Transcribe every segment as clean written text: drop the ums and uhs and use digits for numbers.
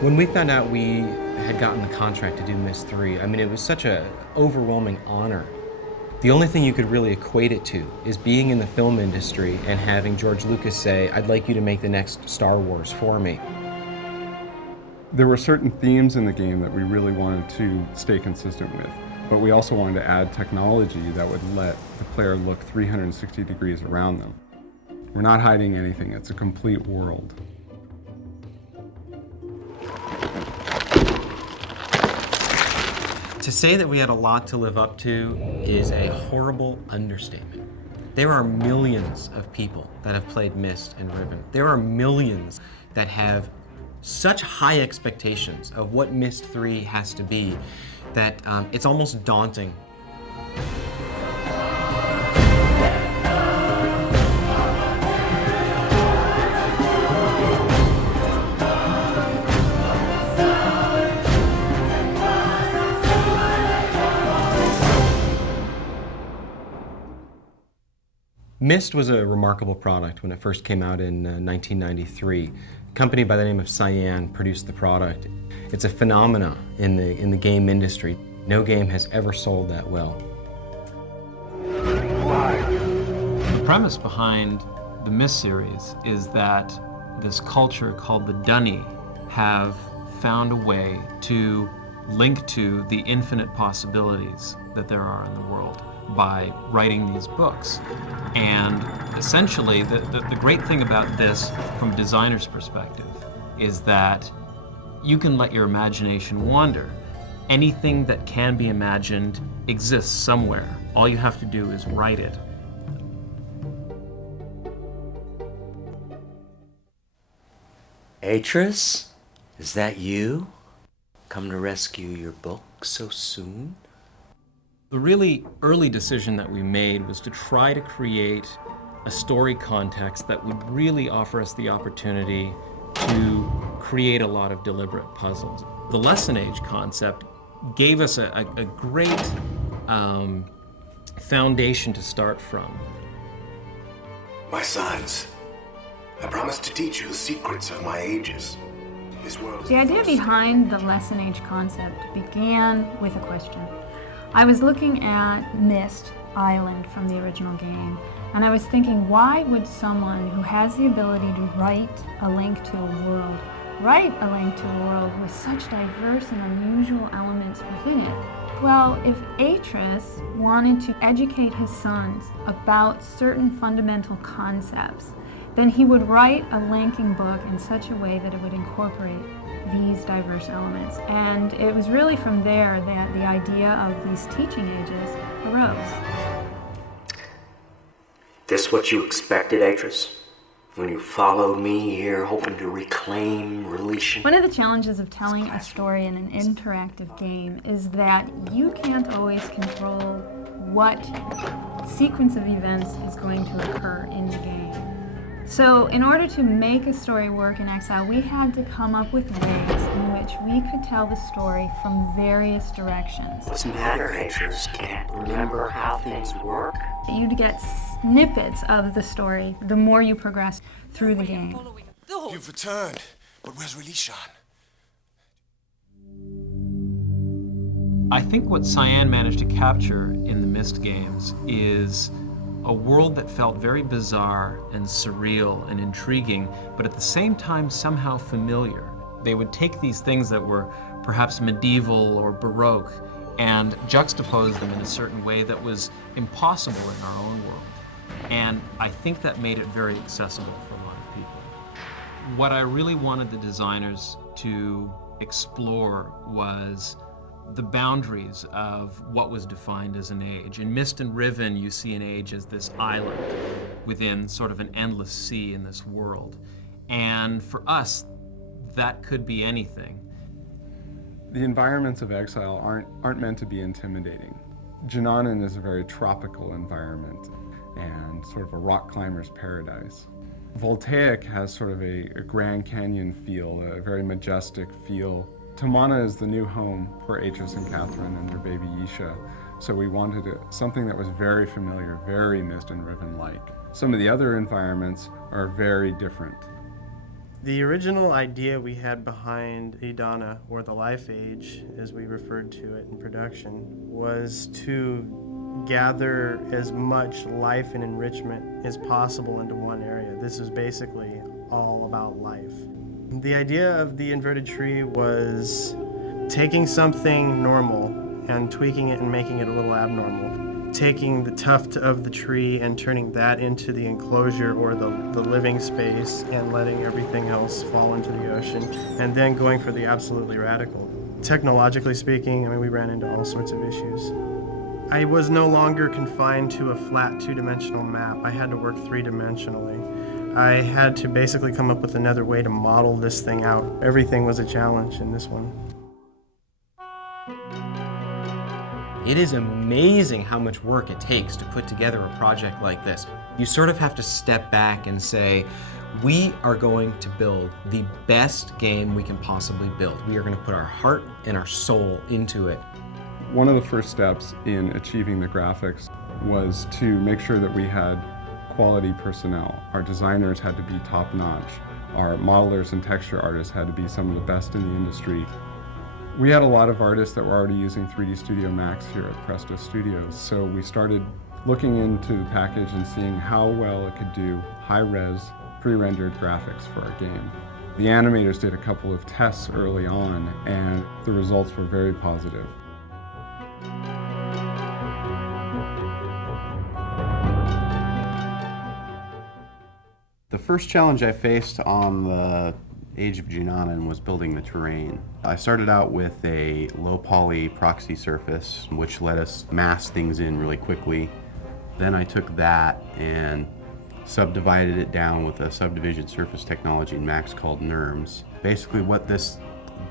When we found out we had gotten the contract to do Myst 3, I mean, it was such an overwhelming honor. The only thing you could really equate it to is being in the film industry and having George Lucas say, "I'd like you to make the next Star Wars for me." There were certain themes in the game that we really wanted to stay consistent with, but we also wanted to add technology that would let the player look 360 degrees around them. We're not hiding anything, it's a complete world. To say that we had a lot to live up to is a horrible understatement. There are millions of people that have played Myst and Riven. There are millions that have such high expectations of what Myst 3 has to be that it's almost daunting. Myst was a remarkable product when it first came out in 1993. A company by the name of Cyan produced the product. It's a phenomena in the game industry. No game has ever sold that well. The premise behind the Myst series is that this culture called the Dunny have found a way to link to the infinite possibilities that there are in the world by writing these books. And essentially, the great thing about this from a designer's perspective is that you can let your imagination wander. Anything that can be imagined exists somewhere. All you have to do is write it. Atris, is that you? Come to rescue your book so soon? The really early decision that we made was to try to create a story context that would really offer us the opportunity to create a lot of deliberate puzzles. The lesson age concept gave us a great foundation to start from. My sons, I promise to teach you the secrets of my ages. This world is the idea behind the lesson age concept began with a question. I was looking at Myst Island from the original game, and I was thinking, why would someone who has the ability to write a link to a world with such diverse and unusual elements within it? Well, if Atris wanted to educate his sons about certain fundamental concepts, then he would write a linking book in such a way that it would incorporate these diverse elements. And it was really from there that the idea of these teaching ages arose. This what you expected, Atris? When you followed me here hoping to reclaim Relation? One of the challenges of telling a story in an interactive game is that you can't always control what sequence of events is going to occur in the game. So in order to make a story work in Exile, we had to come up with ways in which we could tell the story from various directions. What's the matter, Atris? Can't remember how things work? You'd get snippets of the story the more you progress through the game. You've returned, but where's Relation? I think what Cyan managed to capture in the Myst games is a world that felt very bizarre and surreal and intriguing, but at the same time somehow familiar. They would take these things that were perhaps medieval or Baroque and juxtapose them in a certain way that was impossible in our own world. And I think that made it very accessible for a lot of people. What I really wanted the designers to explore was the boundaries of what was defined as an age. In Myst and Riven, you see an age as this island within sort of an endless sea in this world. And for us, that could be anything. The environments of Exile aren't meant to be intimidating. Jananan is a very tropical environment and sort of a rock climber's paradise. Voltaic has sort of a Grand Canyon feel, a very majestic feel. Tamana is the new home for Atris and Catherine and their baby Yisha, so we wanted something that was very familiar, very Myst and Riven-like. Some of the other environments are very different. The original idea we had behind Idana, or the Life Age, as we referred to it in production, was to gather as much life and enrichment as possible into one area. This is basically all about life. The idea of the inverted tree was taking something normal and tweaking it and making it a little abnormal. Taking the tuft of the tree and turning that into the enclosure or the living space and letting everything else fall into the ocean, and then going for the absolutely radical. Technologically speaking, I mean, we ran into all sorts of issues. I was no longer confined to a flat two-dimensional map. I had to work three-dimensionally. I had to basically come up with another way to model this thing out. Everything was a challenge in this one. It is amazing how much work it takes to put together a project like this. You sort of have to step back and say, we are going to build the best game we can possibly build. We are going to put our heart and our soul into it. One of the first steps in achieving the graphics was to make sure that we had quality personnel. Our designers had to be top-notch. Our modelers and texture artists had to be some of the best in the industry. We had a lot of artists that were already using 3D Studio Max here at Presto Studios, so we started looking into the package and seeing how well it could do high-res, pre-rendered graphics for our game. The animators did a couple of tests early on, and the results were very positive. The first challenge I faced on the Age of Junanan was building the terrain. I started out with a low poly proxy surface, which let us mask things in really quickly. Then I took that and subdivided it down with a subdivision surface technology in Max called NURMS. Basically what this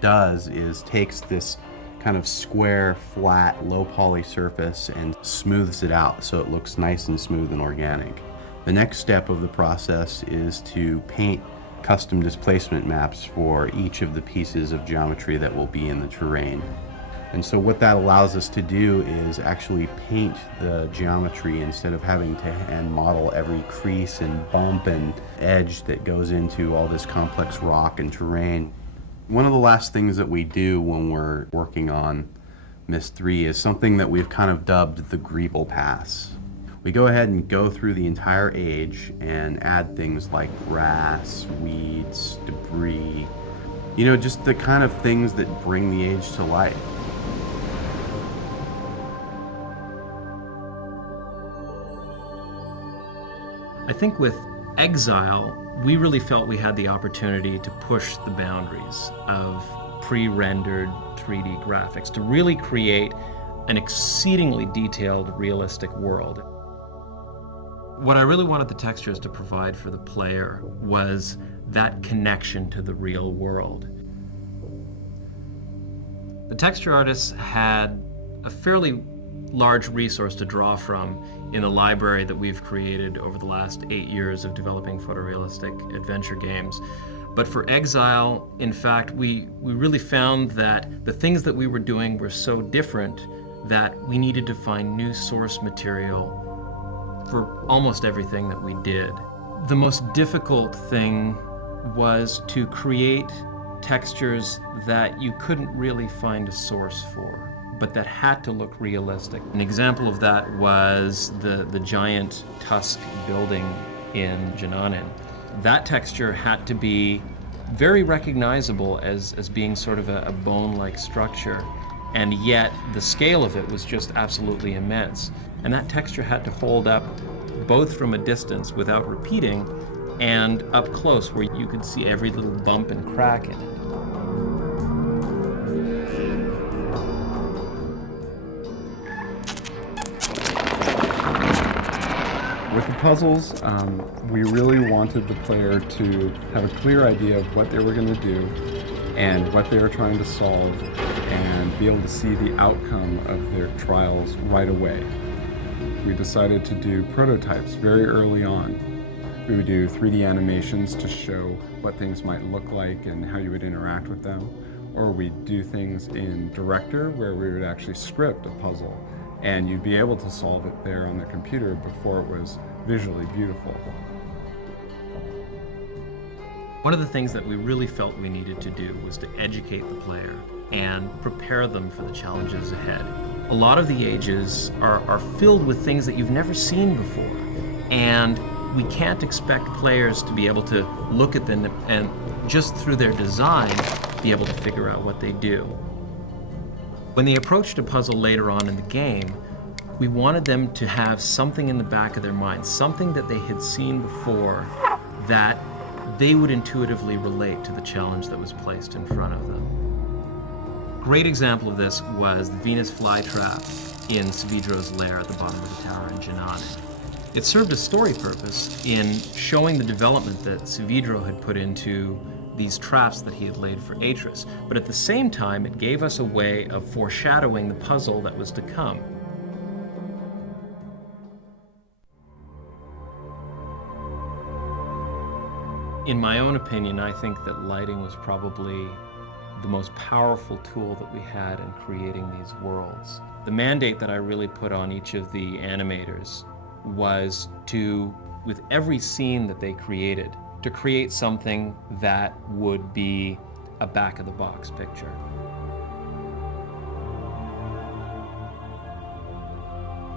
does is takes this kind of square, flat, low poly surface and smooths it out so it looks nice and smooth and organic. The next step of the process is to paint custom displacement maps for each of the pieces of geometry that will be in the terrain. And so what that allows us to do is actually paint the geometry instead of having to hand model every crease and bump and edge that goes into all this complex rock and terrain. One of the last things that we do when we're working on Myst 3 is something that we've kind of dubbed the Greeble Pass. We go ahead and go through the entire age and add things like grass, weeds, debris, just the kind of things that bring the age to life. I think with Exile, we really felt we had the opportunity to push the boundaries of pre-rendered 3D graphics to really create an exceedingly detailed, realistic world. What I really wanted the textures to provide for the player was that connection to the real world. The texture artists had a fairly large resource to draw from in the library that we've created over the last 8 years of developing photorealistic adventure games. But for Exile, in fact, we really found that the things that we were doing were so different that we needed to find new source material for almost everything that we did. The most difficult thing was to create textures that you couldn't really find a source for, but that had to look realistic. An example of that was the giant tusk building in Junanan. That texture had to be very recognizable as being sort of a bone-like structure, and yet the scale of it was just absolutely immense. And that texture had to hold up both from a distance without repeating and up close where you could see every little bump and crack in it. With the puzzles, we really wanted the player to have a clear idea of what they were going to do and what they were trying to solve and be able to see the outcome of their trials right away. We decided to do prototypes very early on. We would do 3D animations to show what things might look like and how you would interact with them. Or we'd do things in Director where we would actually script a puzzle and you'd be able to solve it there on the computer before it was visually beautiful. One of the things that we really felt we needed to do was to educate the player and prepare them for the challenges ahead. A lot of the ages are filled with things that you've never seen before, and we can't expect players to be able to look at them and just through their design be able to figure out what they do. When they approached a puzzle later on in the game, we wanted them to have something in the back of their mind, something that they had seen before that they would intuitively relate to the challenge that was placed in front of them. Great example of this was the Venus flytrap in Savidro's lair at the bottom of the tower in Janane. It served a story purpose in showing the development that Savidro had put into these traps that he had laid for Atris, but at the same time it gave us a way of foreshadowing the puzzle that was to come. In my own opinion, I think that lighting was probably the most powerful tool that we had in creating these worlds. The mandate that I really put on each of the animators was to, with every scene that they created, to create something that would be a back-of-the-box picture.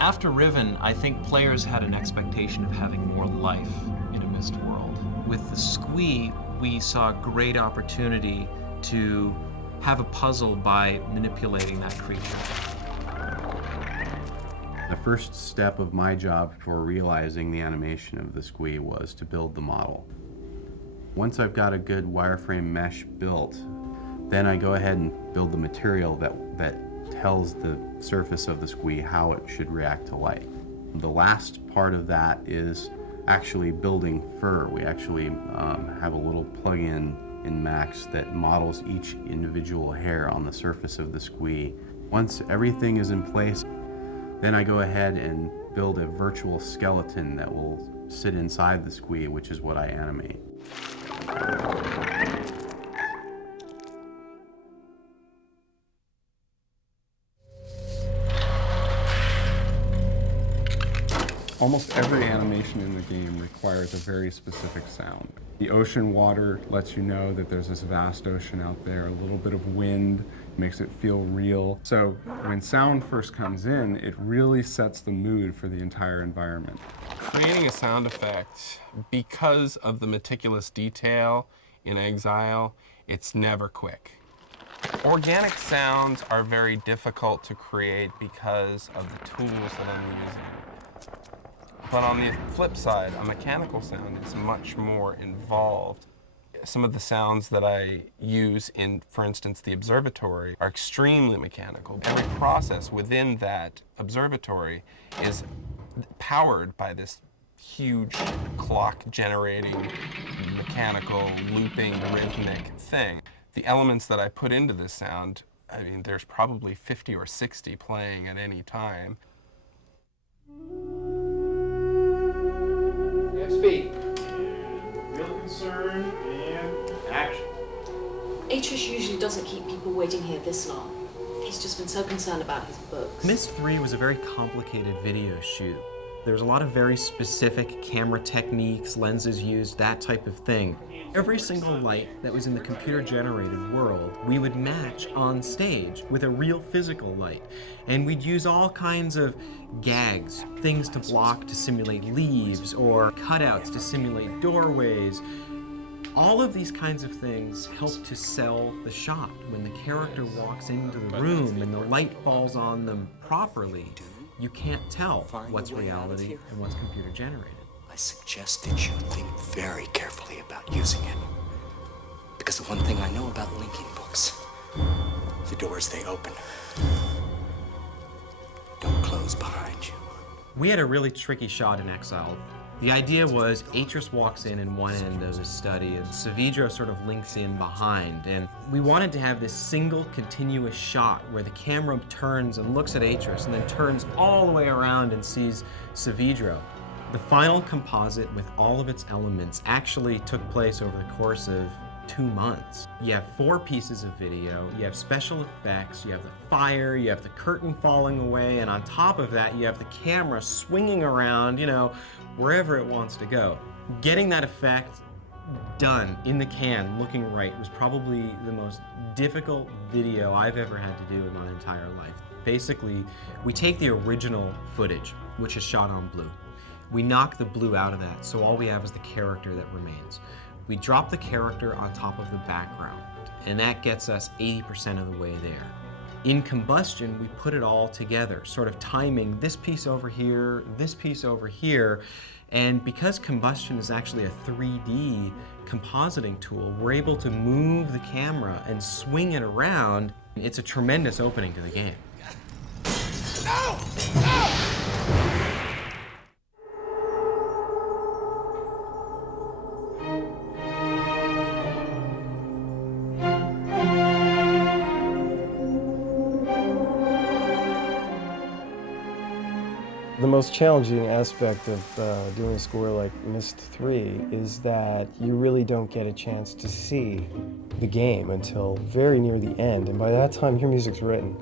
After Riven, I think players had an expectation of having more life in a Myst world. With the Squee, we saw a great opportunity to have a puzzle by manipulating that creature. The first step of my job for realizing the animation of the Squee was to build the model. Once I've got a good wireframe mesh built, then I go ahead and build the material that tells the surface of the Squee how it should react to light. The last part of that is actually building fur. We actually have a little plugin in Max that models each individual hair on the surface of the Squee. Once everything is in place, then I go ahead and build a virtual skeleton that will sit inside the Squee, which is what I animate. Almost every animation in the game requires a very specific sound. The ocean water lets you know that there's this vast ocean out there. A little bit of wind makes it feel real. So when sound first comes in, it really sets the mood for the entire environment. Creating a sound effect, because of the meticulous detail in Exile, it's never quick. Organic sounds are very difficult to create because of the tools that I'm using. But on the flip side, a mechanical sound is much more involved. Some of the sounds that I use in, for instance, the observatory are extremely mechanical. Every process within that observatory is powered by this huge clock-generating, mechanical, looping, rhythmic thing. The elements that I put into this sound, I mean, there's probably 50 or 60 playing at any time. Speed. Real concern and action. Atris usually doesn't keep people waiting here this long. He's just been so concerned about his books. Myst 3 was a very complicated video shoot. There was a lot of very specific camera techniques, lenses used, that type of thing. Every single light that was in the computer-generated world, we would match on stage with a real physical light. And we'd use all kinds of gags, things to block to simulate leaves, or cutouts to simulate doorways. All of these kinds of things help to sell the shot. When the character walks into the room and the light falls on them properly, you can't tell what's reality and what's computer generated. I suggest that you think very carefully about using it. Because the one thing I know about linking books, the doors they open don't close behind you. We had a really tricky shot in Exile. The idea was Atris walks in one end of the study and Savidro sort of links in behind. And we wanted to have this single continuous shot where the camera turns and looks at Atris and then turns all the way around and sees Savidro. The final composite with all of its elements actually took place over the course of 2 months. You have 4 pieces of video, you have special effects, you have the fire, you have the curtain falling away, and on top of that you have the camera swinging around, you know, wherever it wants to go. Getting that effect done, in the can, looking right, was probably the most difficult video I've ever had to do in my entire life. Basically, we take the original footage, which is shot on blue. We knock the blue out of that, so all we have is the character that remains. We drop the character on top of the background, and that gets us 80% of the way there. In Combustion, we put it all together, sort of timing this piece over here, this piece over here, and because Combustion is actually a 3D compositing tool, we're able to move the camera and swing it around. It's a tremendous opening to the game. No! No! The most challenging aspect of doing a score like Myst 3 is that you really don't get a chance to see the game until very near the end, and by that time your music's written.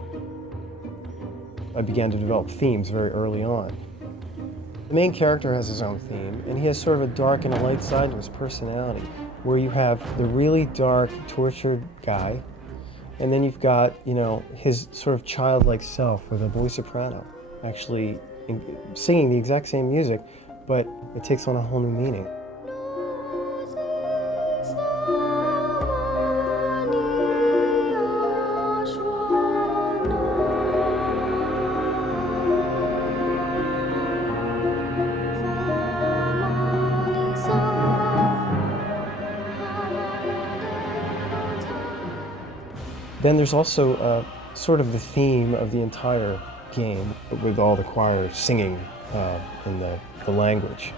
I began to develop themes very early on. The main character has his own theme, and he has sort of a dark and a light side to his personality, where you have the really dark, tortured guy, and then you've got, you know, his sort of childlike self with a boy soprano, actually singing the exact same music, but it takes on a whole new meaning. Then there's also sort of the theme of the entire game, with all the choir singing in the language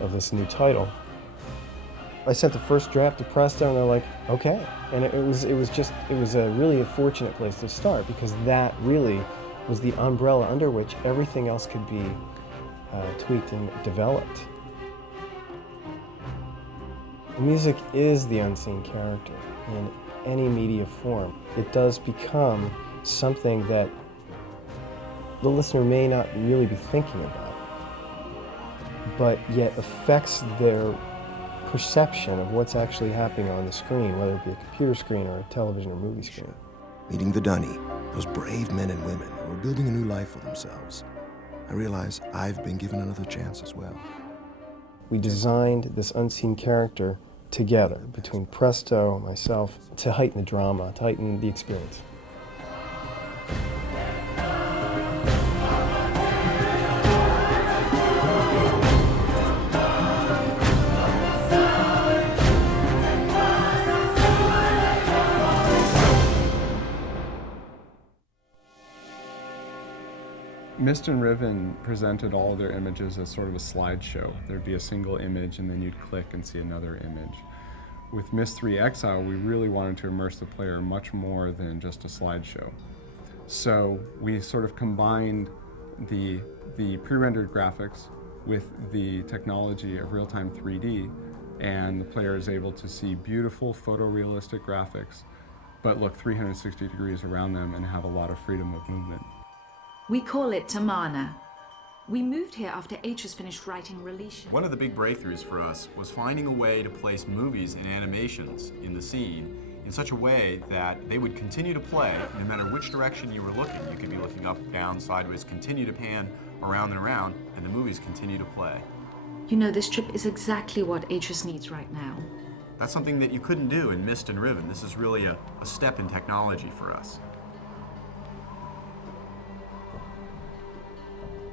of this new title. I sent the first draft to Presto, and they're like, okay. And it was a really fortunate place to start, because that really was the umbrella under which everything else could be tweaked and developed. The music is the unseen character in any media form. It does become something that the listener may not really be thinking about, but yet affects their perception of what's actually happening on the screen, whether it be a computer screen or a television or movie screen. Meeting the Dunny, those brave men and women who are building a new life for themselves, I realize I've been given another chance as well. We designed this unseen character together, between Presto and myself, to heighten the drama, to heighten the experience. Myst and Riven presented all of their images as sort of a slideshow. There'd be a single image and then you'd click and see another image. With Myst 3 Exile, we really wanted to immerse the player much more than just a slideshow. So we sort of combined the pre-rendered graphics with the technology of real-time 3D, and the player is able to see beautiful photorealistic graphics, but look 360 degrees around them and have a lot of freedom of movement. We call it Tamana. We moved here after H has finished writing Release. One of the big breakthroughs for us was finding a way to place movies and animations in the scene in such a way that they would continue to play no matter which direction you were looking. You could be looking up, down, sideways, continue to pan around and around, and the movies continue to play. You know, this trip is exactly what Atris needs right now. That's something that you couldn't do in Myst and Riven. This is really a step in technology for us.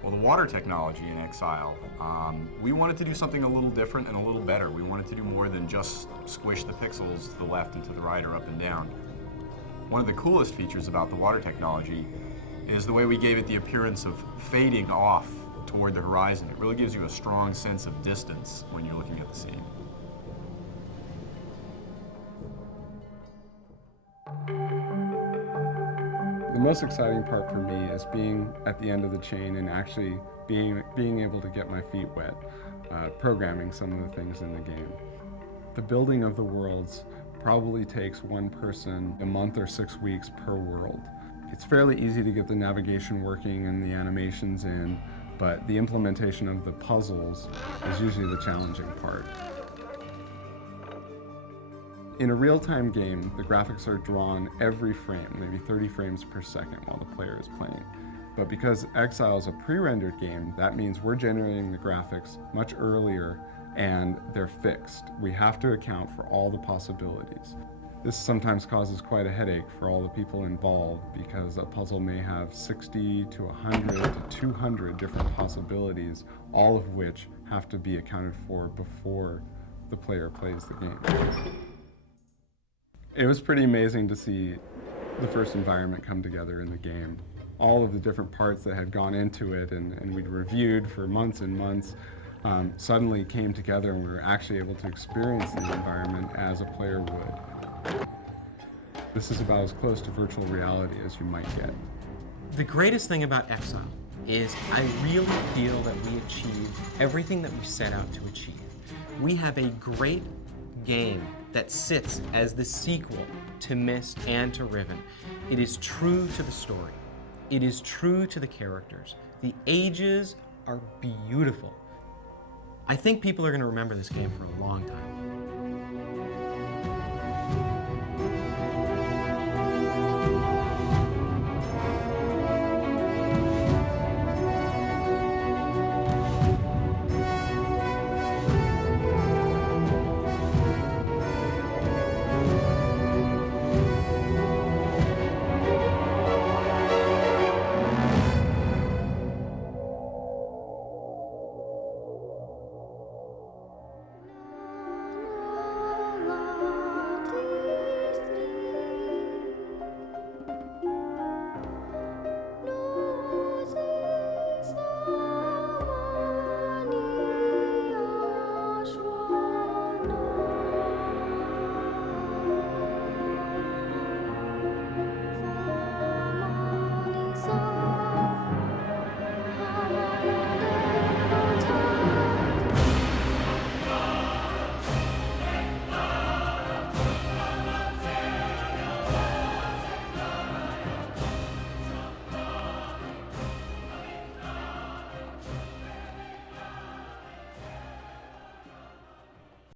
Well, the water technology in Exile, we wanted to do something a little different and a little better. We wanted to do more than just squish the pixels to the left and to the right or up and down. One of the coolest features about the water technology is the way we gave it the appearance of fading off toward the horizon. It really gives you a strong sense of distance when you're looking at the scene. The most exciting part for me is being at the end of the chain and actually being able to get my feet wet, programming some of the things in the game. The building of the worlds probably takes one person a month or 6 weeks per world. It's fairly easy to get the navigation working and the animations in, but the implementation of the puzzles is usually the challenging part. In a real-time game, the graphics are drawn every frame, maybe 30 frames per second while the player is playing. But because Exile is a pre-rendered game, that means we're generating the graphics much earlier and they're fixed. We have to account for all the possibilities. This sometimes causes quite a headache for all the people involved because a puzzle may have 60 to 100 to 200 different possibilities, all of which have to be accounted for before the player plays the game. It was pretty amazing to see the first environment come together in the game. All of the different parts that had gone into it and we'd reviewed for months and months suddenly came together, and we were actually able to experience the environment as a player would. This is about as close to virtual reality as you might get. The greatest thing about Exile is I really feel that we achieved everything that we set out to achieve. We have a great game that sits as the sequel to Myst and to Riven. It is true to the story. It is true to the characters. The ages are beautiful. I think people are going to remember this game for a long time.